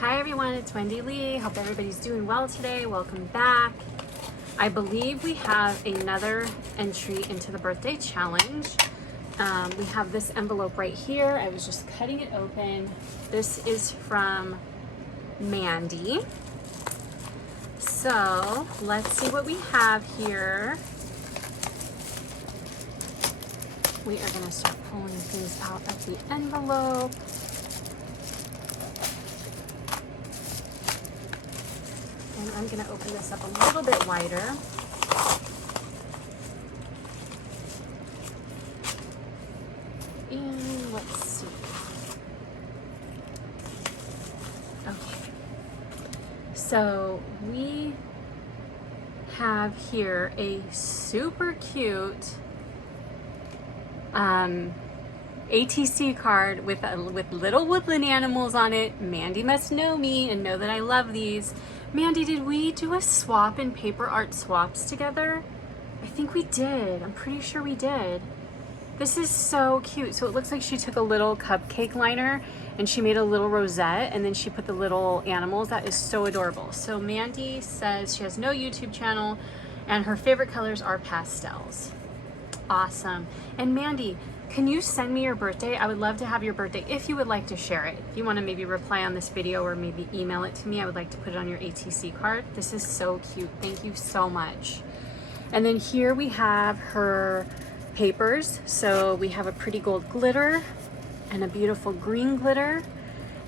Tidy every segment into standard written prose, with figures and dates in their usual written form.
Hi everyone, it's Wendy Lee. Hope everybody's doing well today. Welcome back. I believe we have another entry into the birthday challenge. We have this envelope right here. I was just cutting it open. This is from Mandy. So let's see what we have here. We are gonna start pulling things out of the envelope. And I'm gonna open this up a little bit wider. And let's see. Okay. So we have here a super cute ATC card with little woodland animals on it. Mandy must know me and know that I love these. Mandy, did we do a swap in paper art swaps together? I think we did. I'm pretty sure we did. This is so cute. So it looks like she took a little cupcake liner and she made a little rosette and then she put the little animals. That is so adorable. So Mandy says she has no YouTube channel and her favorite colors are pastels. Awesome. And Mandy, can you send me your birthday? I would love to have your birthday if you would like to share it. If you want to maybe reply on this video or maybe email it to me, I would like to put it on your ATC card. This is so cute. Thank you so much. And then here we have her papers. So we have a pretty gold glitter and a beautiful green glitter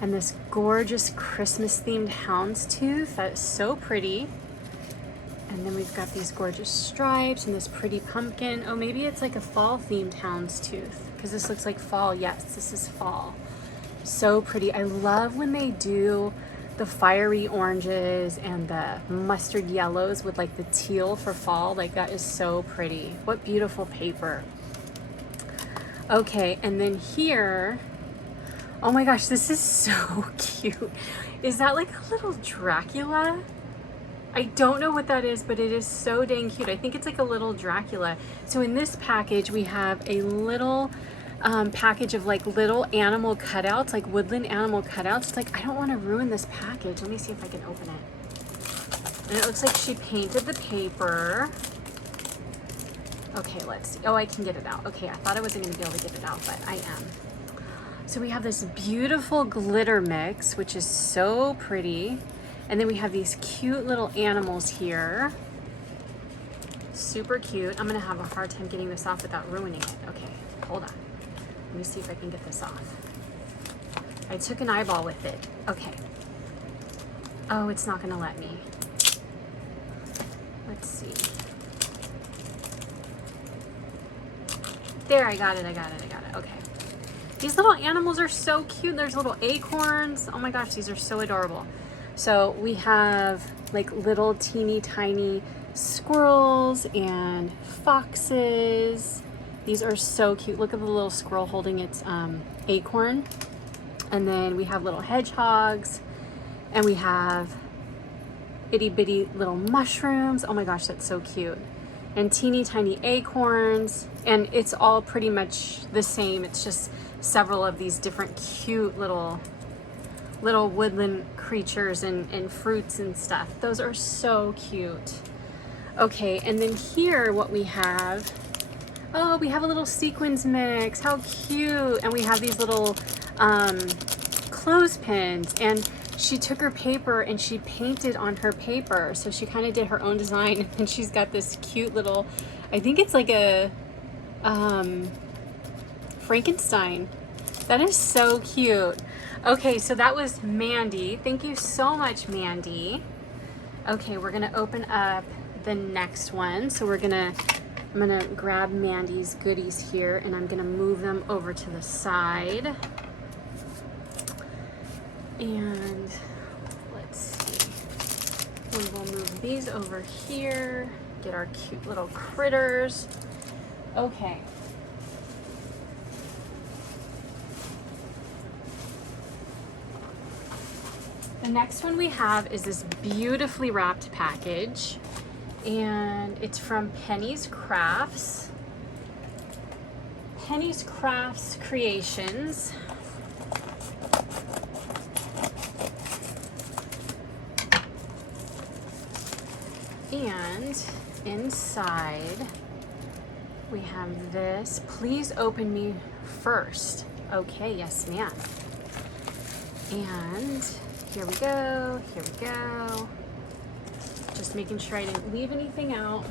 and this gorgeous Christmas themed houndstooth. That is so pretty. And then we've got these gorgeous stripes and this pretty pumpkin. Oh, maybe it's like a fall themed houndstooth because this looks like fall. Yes, this is fall. So pretty. I love when they do the fiery oranges and the mustard yellows with like the teal for fall. Like that is so pretty. What beautiful paper. Okay, and then here, oh my gosh, this is so cute. Is that like a little Dracula? I don't know what that is, but it is so dang cute. I think it's like a little Dracula. So in this package, we have a little package of like little animal cutouts, like woodland animal cutouts. It's like, I don't want to ruin this package. Let me see if I can open it. And it looks like she painted the paper. Okay, let's see. Oh, I can get it out. Okay, I thought I wasn't going to be able to get it out, but I am. So we have this beautiful glitter mix, which is so pretty. And then we have these cute little animals here. Super cute. I'm gonna have a hard time getting this off without ruining it. Okay, hold on. Let me see if I can get this off. I took an eyeball with it. Okay. Oh, it's not gonna let me. Let's see. There, I got it. Okay. These little animals are so cute. There's little acorns. Oh my gosh, these are so adorable. So we have like little teeny tiny squirrels and foxes. These are so cute. Look at the little squirrel holding its acorn. And then we have little hedgehogs and we have itty bitty little mushrooms. Oh my gosh, that's so cute. And teeny tiny acorns. And it's all pretty much the same. It's just several of these different cute little woodland creatures and fruits and stuff. Those are so cute. Okay, and then here what we have, oh, we have a little sequins mix. How cute. And we have these little clothespins. And she took her paper and she painted on her paper. So she kind of did her own design. And she's got this cute little, I think it's like a Frankenstein. That is so cute. Okay, so that was Mandy. Thank you so much, Mandy. Okay, we're gonna open up the next one. So I'm gonna grab Mandy's goodies here and I'm gonna move them over to the side. And let's see. We will move these over here, get our cute little critters. Okay. The next one we have is this beautifully wrapped package, and it's from Penny's Crafts. Penny's Crafts Creations. And inside we have this. Please open me first. Okay, yes ma'am. And here we go, here we go. Just making sure I didn't leave anything out.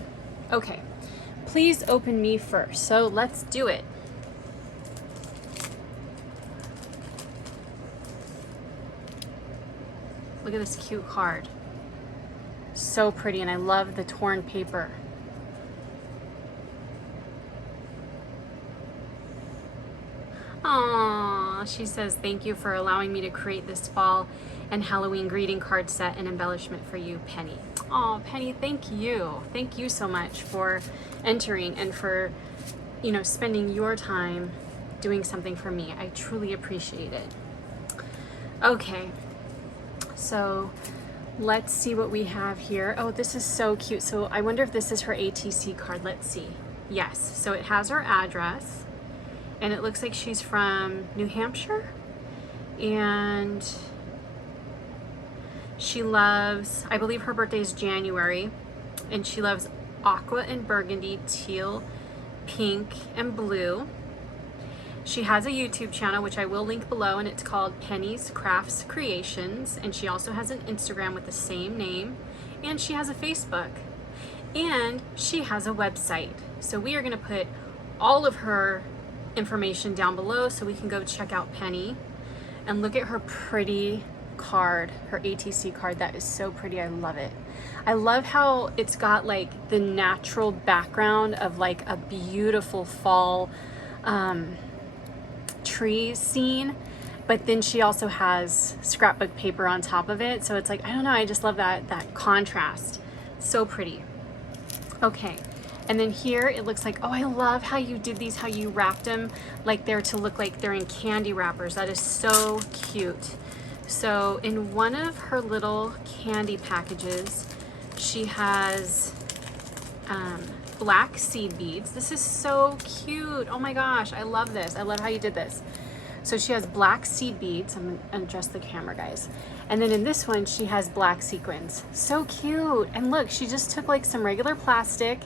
Okay, please open me first. So let's do it. Look at this cute card. So pretty, and I love the torn paper. Aww, she says, thank you for allowing me to create this fall and Halloween greeting card set and embellishment for you, Penny. Aw, Penny, thank you. Thank you so much for entering and for, you know, spending your time doing something for me. I truly appreciate it. Okay, so let's see what we have here. Oh, this is so cute. So I wonder if this is her ATC card. Let's see. Yes, so it has her address. And it looks like she's from New Hampshire. And she loves, I believe her birthday is January. And she loves aqua and burgundy, teal, pink, and blue. She has a YouTube channel, which I will link below, and it's called Penny's Crafts Creations. And she also has an Instagram with the same name. And she has a Facebook. And she has a website. So we are gonna put all of her information down below so we can go check out Penny and look at her pretty card, her ATC card. That is so pretty. I love it. I love how it's got like the natural background of like a beautiful fall tree scene, but then she also has scrapbook paper on top of it. So it's like, I don't know, I just love that contrast. So pretty. Okay. And then here it looks like, oh, I love how you did these, how you wrapped them like they're to look like they're in candy wrappers. That is so cute. So in one of her little candy packages, she has black seed beads. This is so cute. Oh my gosh, I love this. I love how you did this. So she has black seed beads. I'm gonna adjust the camera, guys. And then in this one, she has black sequins. So cute. And look, she just took like some regular plastic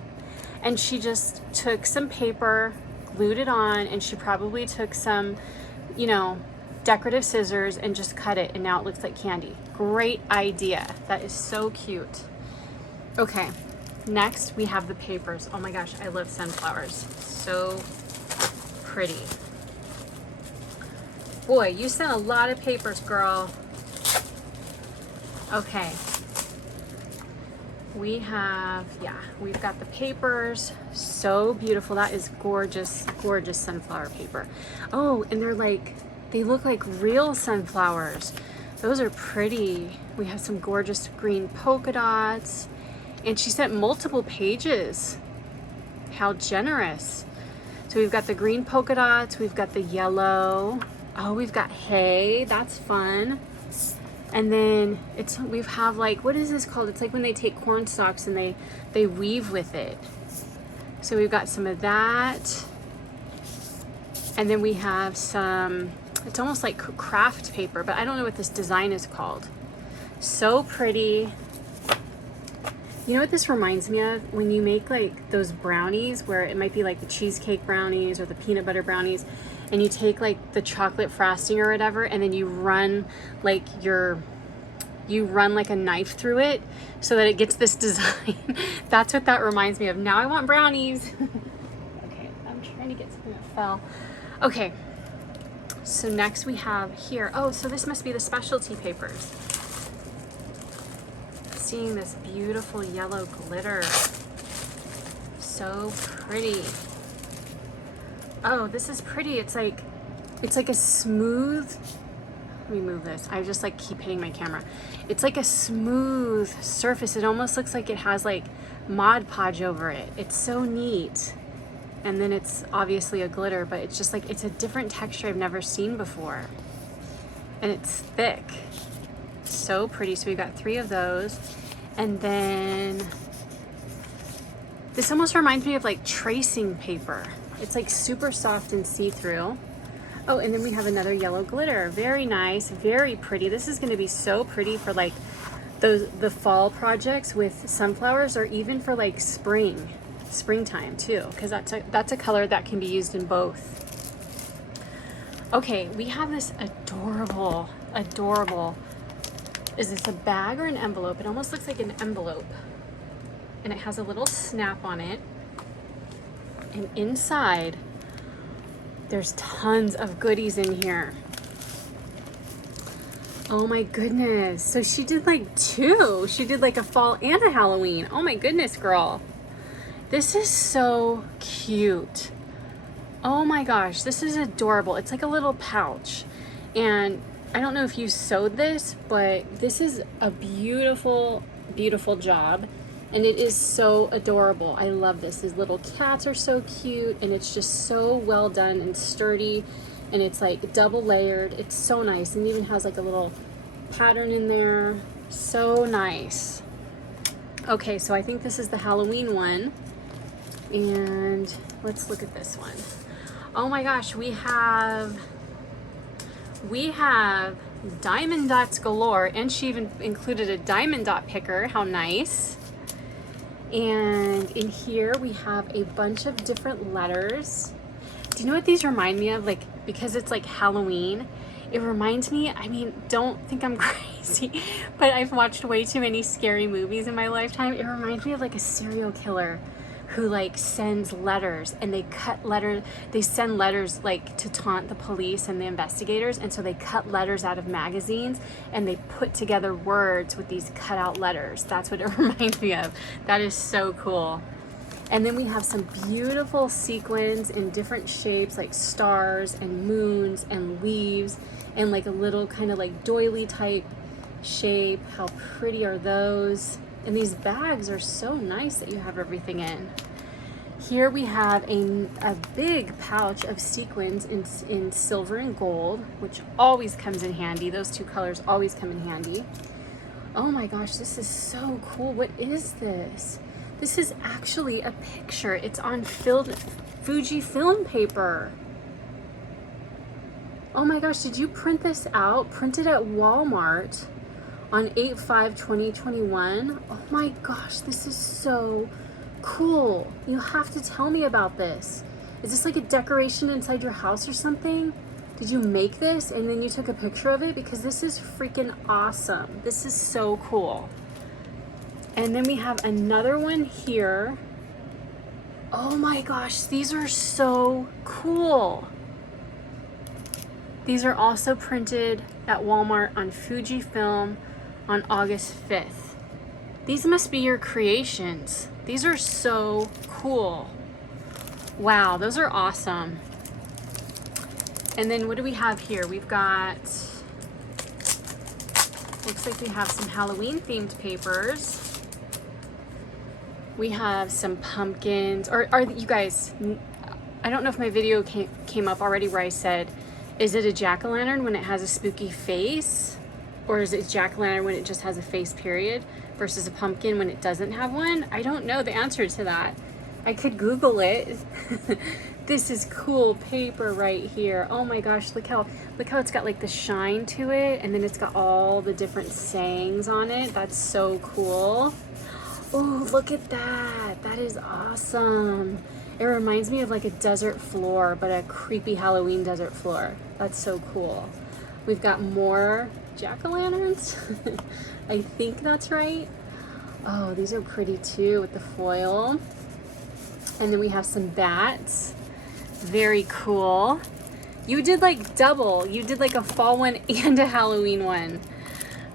and she just took some paper, glued it on, and she probably took some, you know, decorative scissors and just cut it, and now it looks like candy. Great idea. That is so cute. Okay, next we have the papers. Oh my gosh, I love sunflowers. So pretty. Boy, you sent a lot of papers, girl. Okay. We have, yeah, we've got the papers. So beautiful. That is gorgeous, gorgeous sunflower paper. Oh, and they're like, they look like real sunflowers. Those are pretty. We have some gorgeous green polka dots. And she sent multiple pages. How generous. So we've got the green polka dots. We've got the yellow. Oh, we've got hay. That's fun. And then we have like, what is this called? It's like when they take corn stalks and they weave with it. So we've got some of that. And then we have some, it's almost like craft paper, but I don't know what this design is called. So pretty. You know what this reminds me of? When you make like those brownies, where it might be like the cheesecake brownies or the peanut butter brownies, and you take like the chocolate frosting or whatever, and then you run like a knife through it so that it gets this design. That's what that reminds me of. Now I want brownies. Okay, I'm trying to get something that fell. Okay, so next we have here, oh, so this must be the specialty papers. Seeing this beautiful yellow glitter. So pretty. Oh, this is pretty. It's like a smooth, let me move this. I just like keep hitting my camera. It's like a smooth surface. It almost looks like it has like Mod Podge over it. It's so neat. And then it's obviously a glitter, but it's just like, it's a different texture I've never seen before. And it's thick. So pretty. So we've got 3 of those. And then this almost reminds me of like tracing paper. It's like super soft and see-through. Oh, and then we have another yellow glitter. Very nice, very pretty. This is gonna be so pretty for like the fall projects with sunflowers are even for like springtime too, because that's a color that can be used in both. Okay, we have this adorable, is this a bag or an envelope? It almost looks like an envelope. And it has a little snap on it. And inside, there's tons of goodies in here. Oh my goodness. So she did like two. She did like a fall and a Halloween. Oh my goodness, girl. This is so cute. Oh my gosh, this is adorable. It's like a little pouch. And I don't know if you sewed this, but this is a beautiful, beautiful job. And it is so adorable. I love this. These little cats are so cute, and it's just so well done and sturdy. And it's like double layered. It's so nice. And it even has like a little pattern in there. So nice. Okay, so I think this is the Halloween one. And let's look at this one. Oh my gosh, we have diamond dots galore, and she even included a diamond dot picker. How nice. And in here we have a bunch of different letters. Do you know what these remind me of? Like, because it's like Halloween, it reminds me, I mean, don't think I'm crazy, but I've watched way too many scary movies in my lifetime. It reminds me of like a serial killer who like sends letters, and they send letters like to taunt the police and the investigators, and so they cut letters out of magazines and they put together words with these cut out letters. That's what it reminds me of. That is so cool. And then we have some beautiful sequins in different shapes, like stars and moons and leaves, and like a little kind of like doily type shape. How pretty are those? And these bags are so nice that you have everything in. Here we have a big pouch of sequins in silver and gold, which always comes in handy. Those two colors always come in handy. Oh my gosh, this is so cool. What is this? This is actually a picture. It's on Fuji film paper. Oh my gosh, did you print this out? Printed at Walmart on 8/5/2021. Oh my gosh, this is so cool. You have to tell me about this. Is this like a decoration inside your house or something? Did you make this and then you took a picture of it? Because this is freaking awesome. This is so cool. And then we have another one here. Oh my gosh, these are so cool. These are also printed at Walmart on Fujifilm on August 5th. These must be your creations. These are so cool. Wow, those are awesome. And then what do we have here? We've got, looks like we have some Halloween themed papers. We have some pumpkins, or are you guys, I don't know if my video came up already where I said, is it a jack-o'-lantern when it has a spooky face? Or is it jack-o'-lantern when it just has a face, period, versus a pumpkin when it doesn't have one? I don't know the answer to that. I could Google it. This is cool paper right here. Oh my gosh, look how it's got like the shine to it, and then it's got all the different sayings on it. That's so cool. Oh, look at that. That is awesome. It reminds me of like a desert floor, but a creepy Halloween desert floor. That's so cool. We've got more jack-o'-lanterns. I think that's right. Oh, these are pretty too with the foil. And then we have some bats. Very cool. You did like double. You did like a fall one and a Halloween one.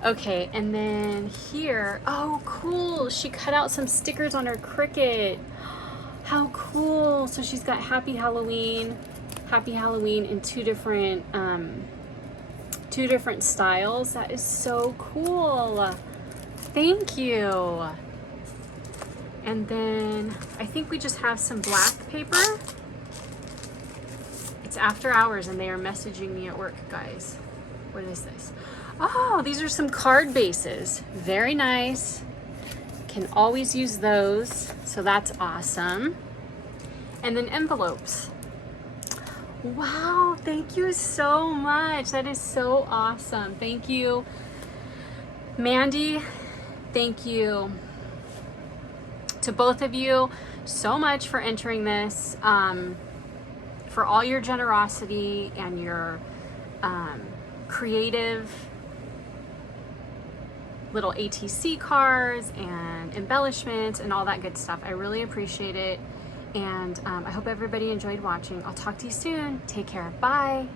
Okay, and then here, oh cool, she cut out some stickers on her Cricut. How cool. So she's got Happy Halloween in two different styles. That is so cool. Thank you. And then I think we just have some black paper. It's after hours and they are messaging me at work, guys. What is this? Oh, these are some card bases. Very nice. Can always use those. So that's awesome. And then envelopes. Wow, thank you so much. That is so awesome. Thank you, Mandy. thank you to both of you so much for entering this, for all your generosity and your creative little ATC cards and embellishments and all that good stuff. I really appreciate it. And I hope everybody enjoyed watching. I'll talk to you soon. Take care. Bye.